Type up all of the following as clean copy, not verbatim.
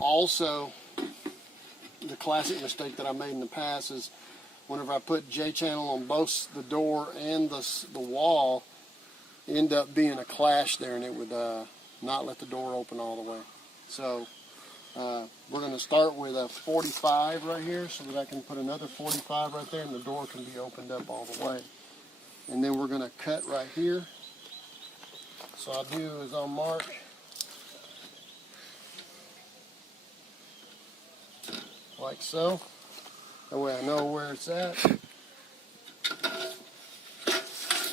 Also, the classic mistake that I made in the past is whenever I put J-channel on both the door and the wall, end up being a clash there, and it would not let the door open all the way. So we're going to start with a 45 right here so that I can put another 45 right there and the door can be opened up all the way. And then we're going to cut right here. So I'll do is I'll mark like so. That way I know where it's at.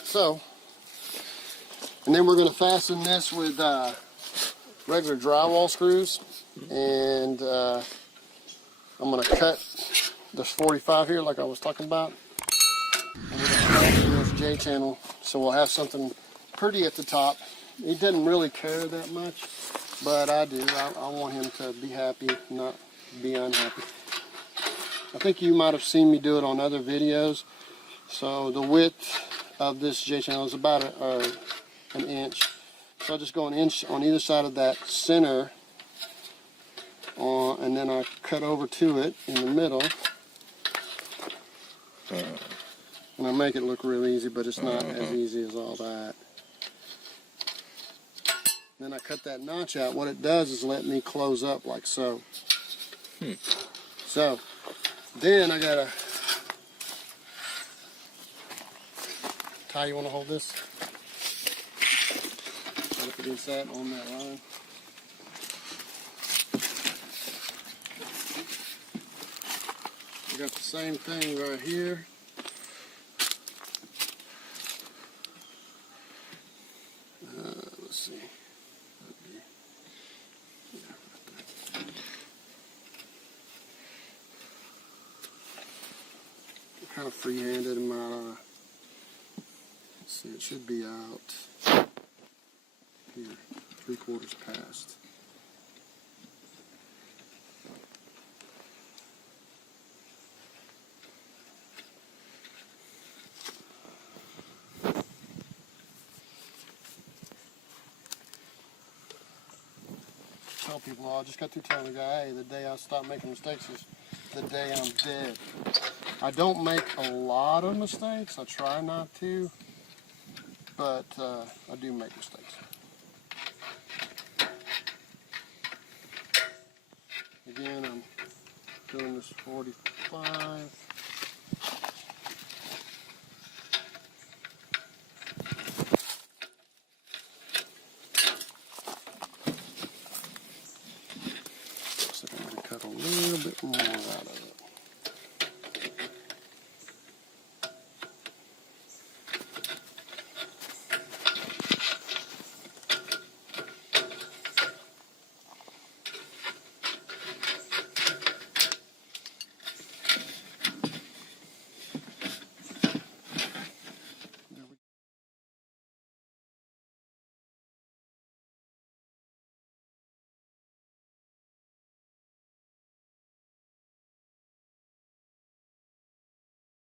So, and then we're going to fasten this with regular drywall screws. And I'm going to cut this 45 here like I was talking about. And we're going to fasten this J-channel so we'll have something pretty at the top. He doesn't really care that much, but I do. I want him to be happy, not be unhappy. I think you might have seen me do it on other videos. So the width of this J-channel is about an inch. So I'll just go an inch on either side of that center, and then I cut over to it in the middle. And I make it look real easy, but it's not as easy as all that. Then I cut that notch out. What it does is let me close up like so. So then I gotta Ty, you want to hold this? Try to put inside on that line. We got the same thing right here. Let's see. Kind of free-handed in my, let's see, it should be out here, 3/4 past. Tell people, I just got through telling the guy, hey, the day I stop making mistakes is the day I'm dead. I don't make a lot of mistakes. I try not to, but I do make mistakes. Again, I'm doing this 45. Looks like I'm going to cut a little bit more out of it.